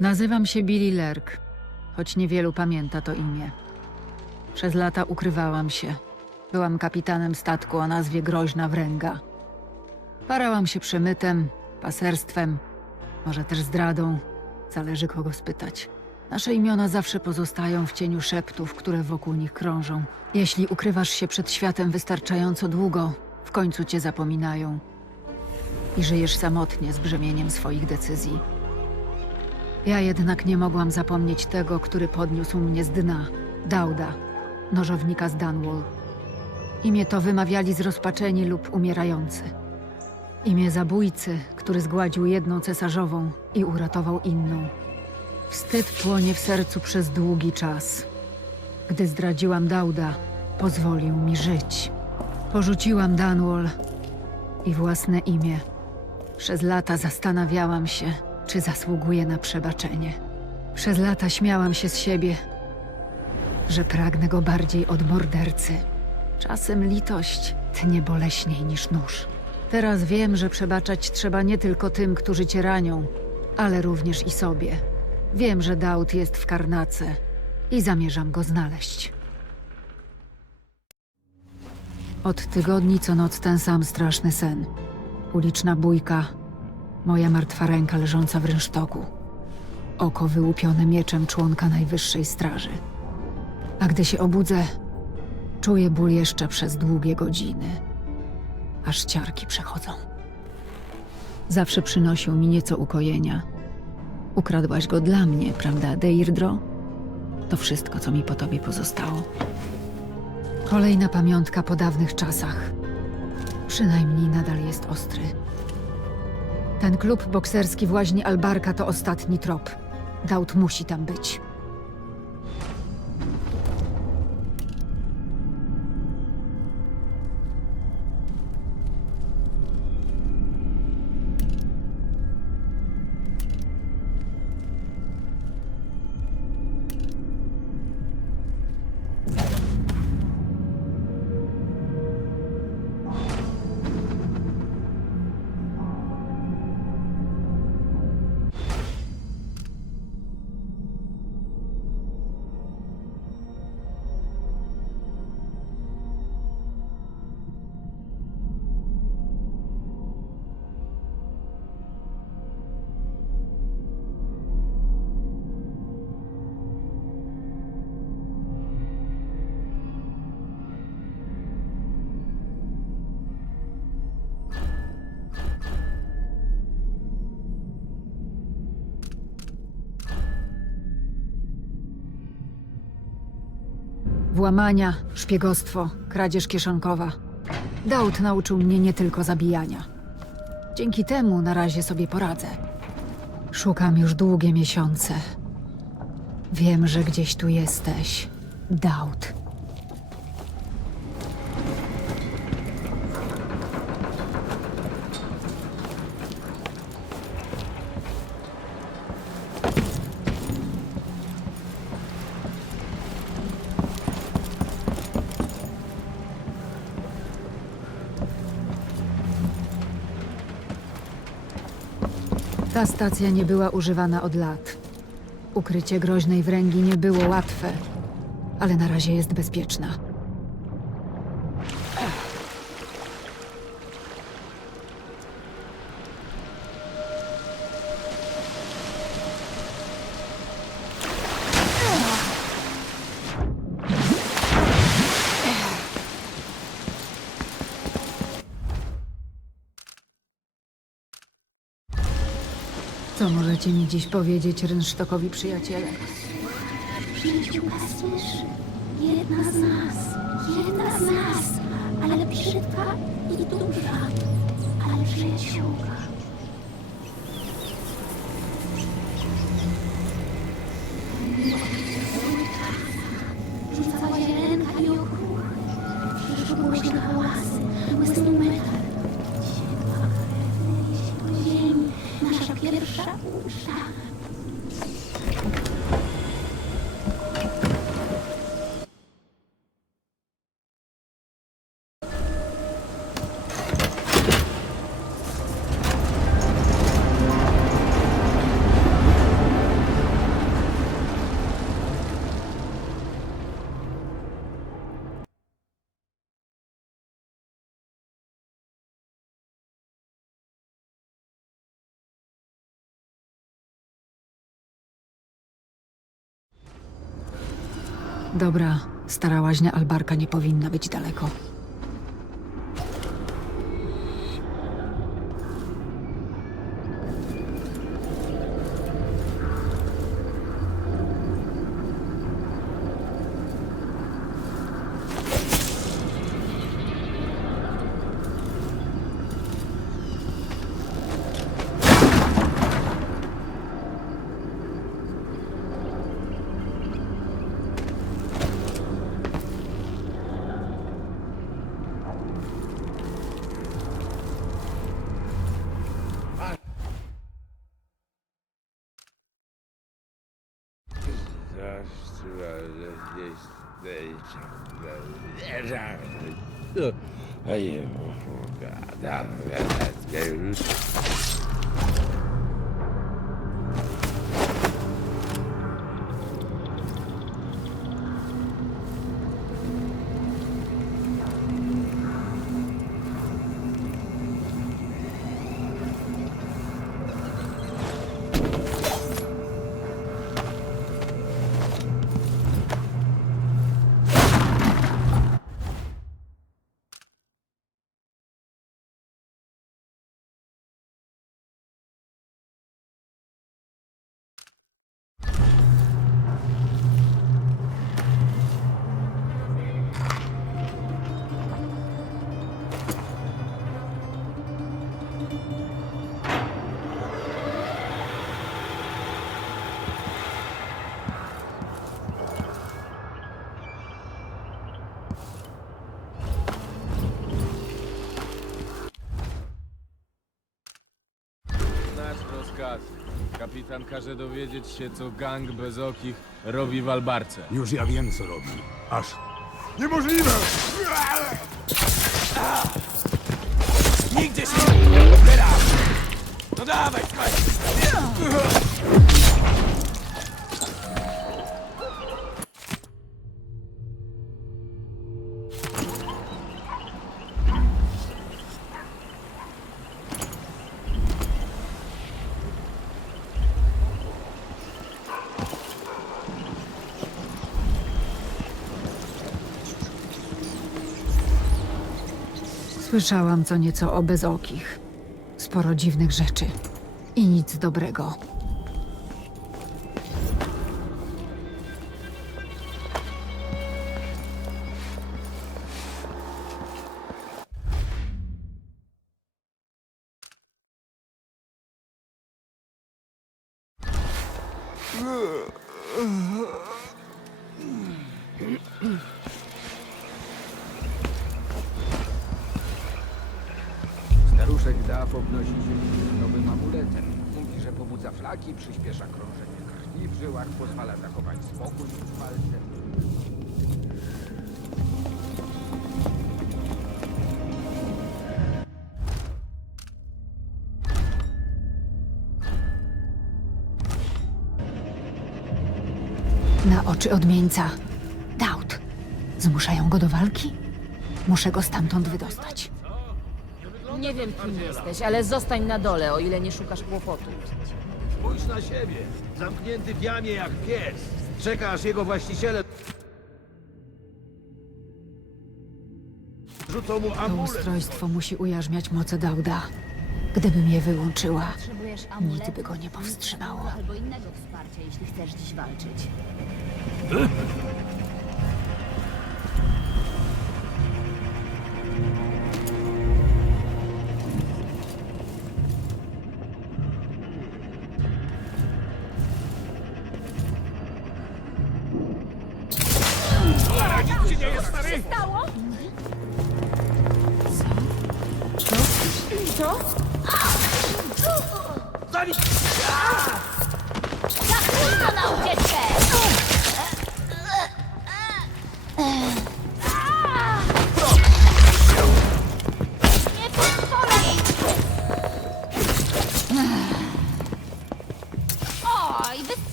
Nazywam się Billy Lerk, choć niewielu pamięta to imię. Przez lata ukrywałam się. Byłam kapitanem statku o nazwie Groźna Wręga. Parałam się przemytem, paserstwem, może też zdradą. Zależy kogo spytać. Nasze imiona zawsze pozostają w cieniu szeptów, które wokół nich krążą. Jeśli ukrywasz się przed światem wystarczająco długo, w końcu cię zapominają. I żyjesz samotnie z brzemieniem swoich decyzji. Ja jednak nie mogłam zapomnieć tego, który podniósł mnie z dna. Dauda, nożownika z Dunwall. Imię to wymawiali zrozpaczeni lub umierający. Imię zabójcy, który zgładził jedną cesarzową i uratował inną. Wstyd płonie w sercu przez długi czas. Gdy zdradziłam Dauda, pozwolił mi żyć. Porzuciłam Dunwall i własne imię. Przez lata zastanawiałam się, czy zasługuję na przebaczenie. Przez lata śmiałam się z siebie, że pragnę go bardziej od mordercy. Czasem litość tnie boleśniej niż nóż. Teraz wiem, że przebaczać trzeba nie tylko tym, którzy cię ranią, ale również i sobie. Wiem, że Daud jest w karnace i zamierzam go znaleźć. Od tygodni co noc ten sam straszny sen. Uliczna bójka, moja martwa ręka leżąca w rynsztoku, oko wyłupione mieczem członka najwyższej straży. A gdy się obudzę, czuję ból jeszcze przez długie godziny, aż ciarki przechodzą. Zawsze przynosił mi nieco ukojenia. Ukradłaś go dla mnie, prawda, Deirdro? To wszystko, co mi po tobie pozostało. Kolejna pamiątka po dawnych czasach. Przynajmniej nadal jest ostry. Ten klub bokserski w łaźni Albarka to ostatni trop. Daud musi tam być. Włamania, szpiegostwo, kradzież kieszonkowa. Daud nauczył mnie nie tylko zabijania. Dzięki temu na razie sobie poradzę. Szukam już długie miesiące. Wiem, że gdzieś tu jesteś. Daud. Ta stacja nie była używana od lat. Ukrycie groźnej wręgi nie było łatwe, ale na razie jest bezpieczna. Możecie mi dziś powiedzieć, rynsztokowi przyjaciele? Przyjaciółka, słysz? Jedna z nas, jedna z nas, ale brzydka i duża, ale przyjaciółka. Nasza pierwsza Dobra, stara łaźnia Albarka nie powinna być daleko. Hayır. Kapitan każe dowiedzieć się, co gang bezokich robi w Albarce. Już ja wiem, co robi. Aż Niemożliwe! nigdzie się nie Teraz! No dawaj, skacz! Słyszałam co nieco o bezokich. Sporo dziwnych rzeczy. I nic dobrego. Daf obnosi się nowym amuletem. Mówi, że pobudza flaki, przyspiesza krążenie krwi w żyłach, pozwala zachować spokój w walce. Na oczy odmieńca. Daut. Zmuszają go do walki? Muszę go stamtąd wydostać. Nie wiem, kim jesteś, ale zostań na dole, o ile nie szukasz kłopotu. Spójrz na siebie. Zamknięty w jamie jak pies. Czeka aż jego właściciele... Rzucą mu To amulet. ustrojstwo musi ujarzmiać moce Dauda. Gdybym je wyłączyła, Potrzebujesz nic by go nie powstrzymało. albo innego wsparcia, jeśli chcesz dziś walczyć.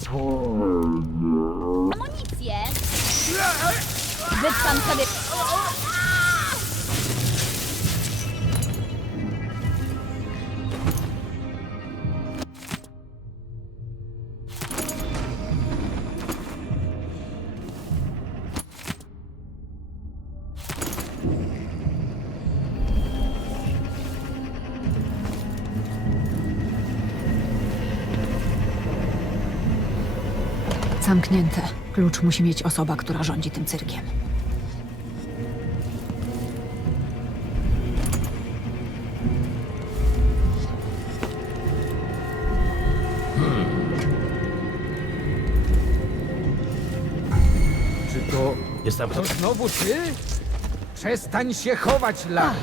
Amunicję! Wypcham sobie... Zamknięte. Klucz musi mieć osoba, która rządzi tym cyrkiem. Czy to... Jestem To znowu ty? Przestań się chować, Larry!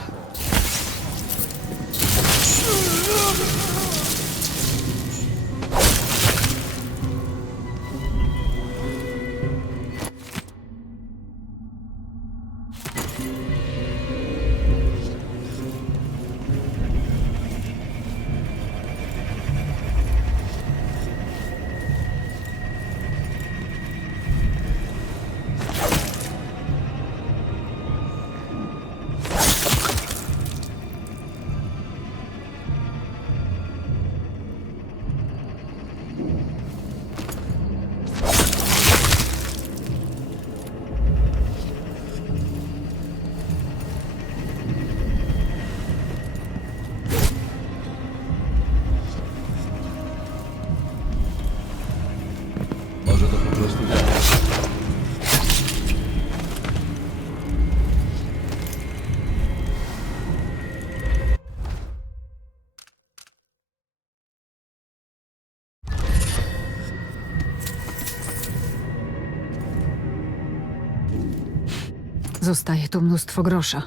Może to po prostu działa. Zostaje tu mnóstwo grosza.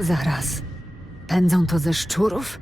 Zaraz. Pędzą to ze szczurów?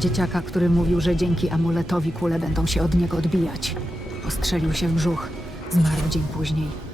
Dzieciaka, który mówił, że dzięki amuletowi kule będą się od niego odbijać. Postrzelił się w brzuch. Zmarł dzień później.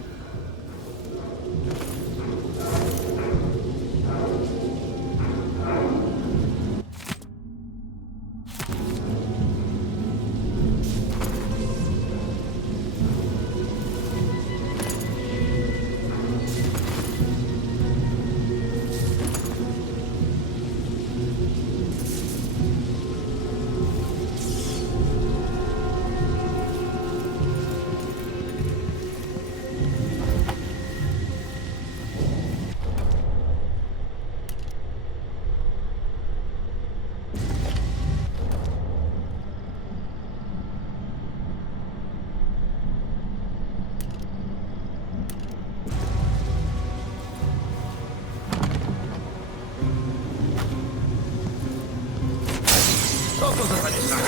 Ha ha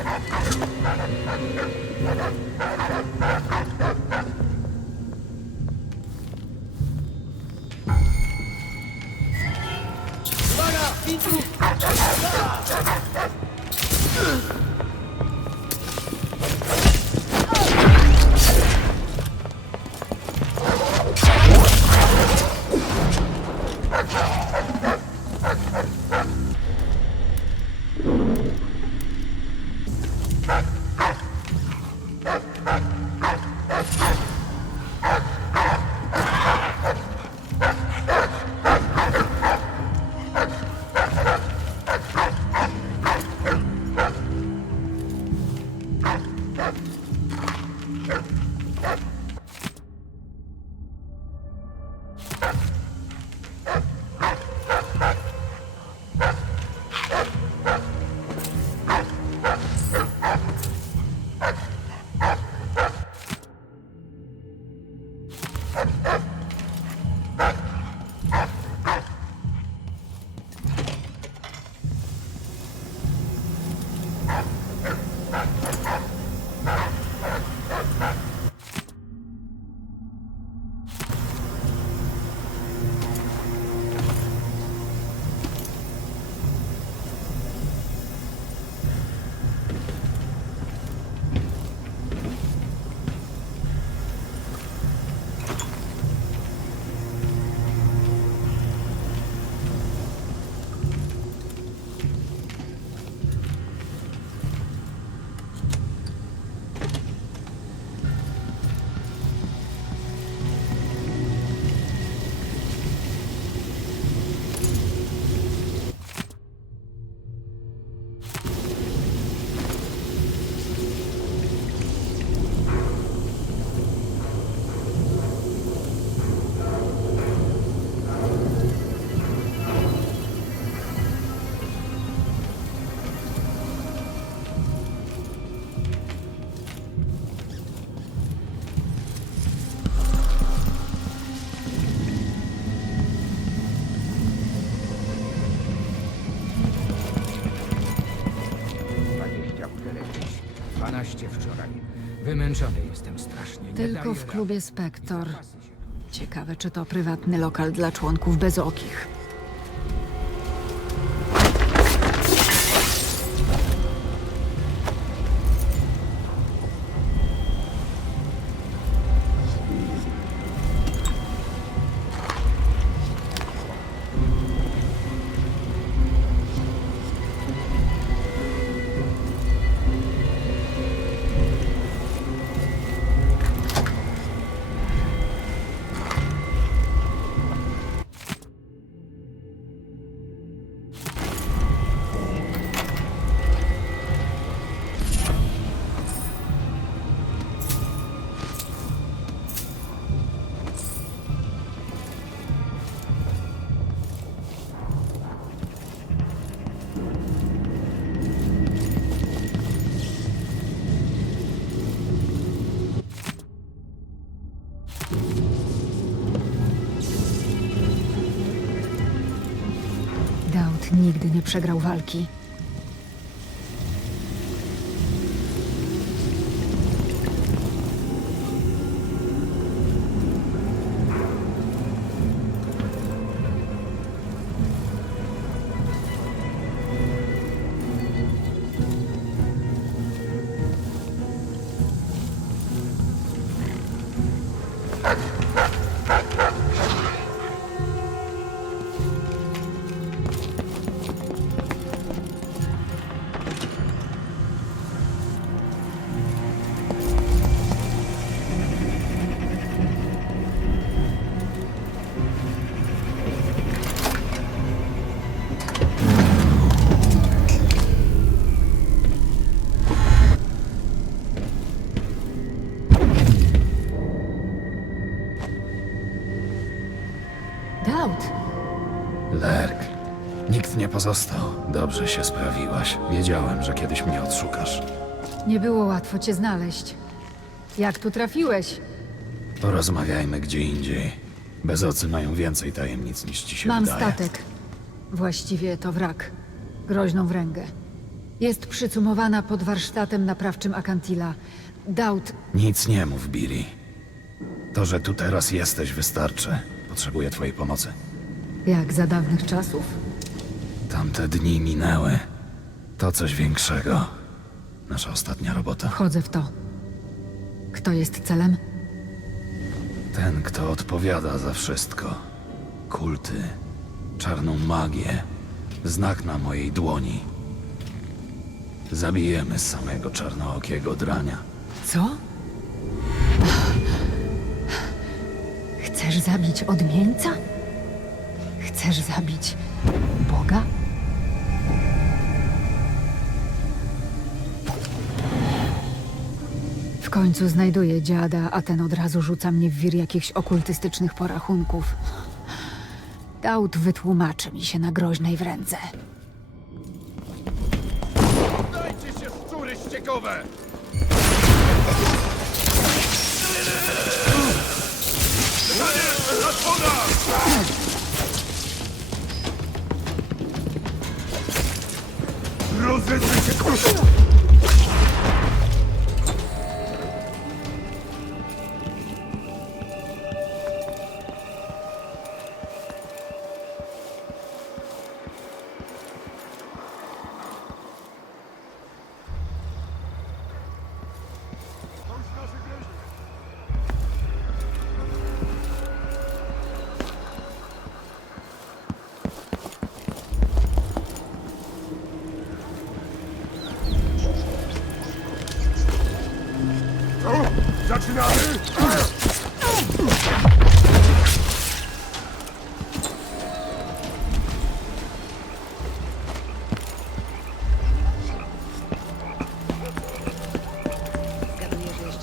ha ha ha! Tylko w klubie. Spektor. Ciekawe, czy to prywatny lokal dla członków bezokich. Nigdy nie przegrał walki. Pozostał. Dobrze się sprawiłaś. Wiedziałem, że kiedyś mnie odszukasz. nie było łatwo cię znaleźć. Jak tu trafiłeś? Porozmawiajmy gdzie indziej. Bezocy mają więcej tajemnic niż ci się Mam wydaje. statek. Właściwie to wrak. Groźną wręgę. Jest przycumowana pod warsztatem naprawczym Akantila. Daud, Nic nie mów, Billy. To, że tu teraz jesteś, wystarczy. Potrzebuję twojej pomocy. jak za dawnych czasów? Tamte dni minęły. To coś większego. Nasza ostatnia robota. Wchodzę w to. Kto jest celem? Ten, kto odpowiada za wszystko. Kulty, czarną magię, znak na mojej dłoni. Zabijemy samego czarnookiego drania. Co? Chcesz zabić odmieńca? Chcesz zabić Boga? Końcu znajduję dziada, a ten od razu rzuca mnie w wir jakichś okultystycznych porachunków. Daud wytłumaczy mi się na groźnej w ręce. Dajcie się, szczury ściekowe! Rozejrzyj się, Zaczynamy!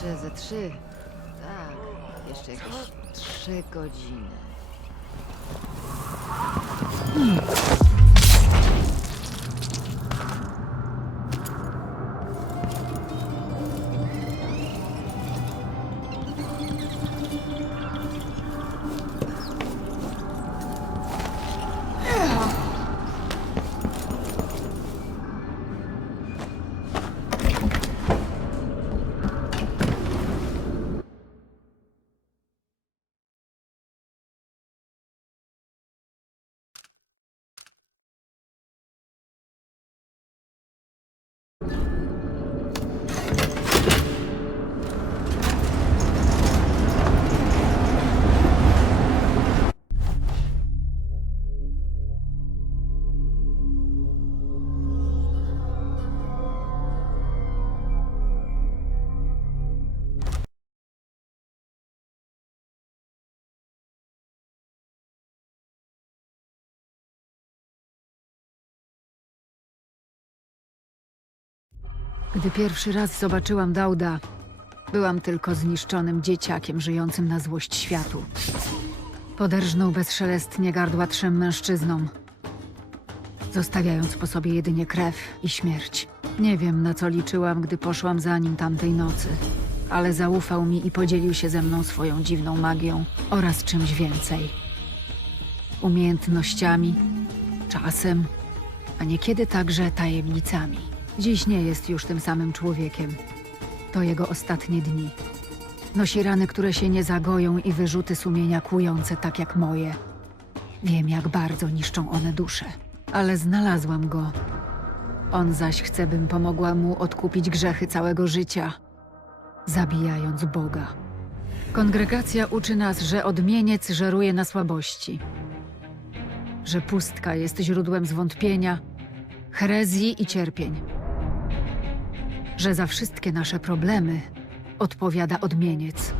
Jeszcze ze trzy. Tak, jeszcze jakieś trzy godziny. Gdy pierwszy raz zobaczyłam Dauda, byłam tylko zniszczonym dzieciakiem żyjącym na złość światu. Poderżnął bezszelestnie gardła trzem mężczyznom, zostawiając po sobie jedynie krew i śmierć. Nie wiem, na co liczyłam, gdy poszłam za nim tamtej nocy, ale zaufał mi i podzielił się ze mną swoją dziwną magią oraz czymś więcej. Umiejętnościami, czasem, a niekiedy także tajemnicami. Dziś nie jest już tym samym człowiekiem. To jego ostatnie dni. Nosi rany, które się nie zagoją i wyrzuty sumienia kłujące tak jak moje. Wiem, jak bardzo niszczą one duszę. Ale znalazłam go. On zaś chce, bym pomogła mu odkupić grzechy całego życia, zabijając Boga. Kongregacja uczy nas, że odmieniec żeruje na słabości. Że pustka jest źródłem zwątpienia, herezji i cierpień. Że za wszystkie nasze problemy odpowiada odmieniec.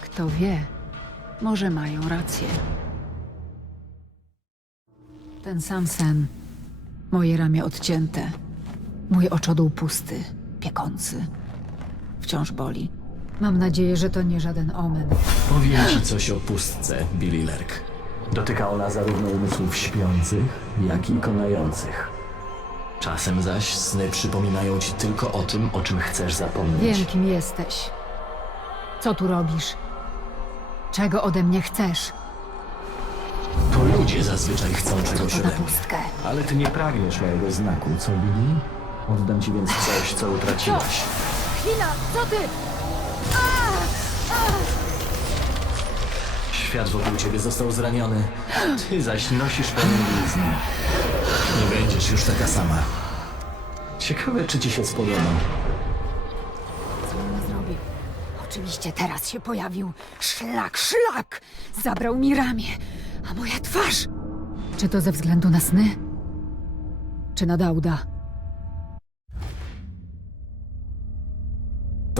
Kto wie, może mają rację. Ten sam sen. Moje ramię odcięte. Mój oczodół pusty, piekący. Wciąż boli. Mam nadzieję, że to nie żaden omen. Powiem ci coś o pustce, Billy Lerk. Dotyka ona zarówno umysłów śpiących, jak i konających. Czasem zaś sny przypominają ci tylko o tym, o czym chcesz zapomnieć. Wiem, kim jesteś. Co tu robisz? Czego ode mnie chcesz? To ludzie zazwyczaj chcą czegoś ode mnie. pustkę. Ale ty nie pragniesz mojego znaku, co Billy? Oddam ci więc coś, co utraciłaś. Chwila, co ty? Świat wokół ciebie został zraniony. Ty zaś nosisz pełniznę. Nie będziesz już taka sama. Ciekawe, czy ci się spodoba. Co on zrobił? Oczywiście teraz się pojawił. Szlak, szlak! Zabrał mi ramię, a moja twarz. Czy to ze względu na sny? Czy na Dauda?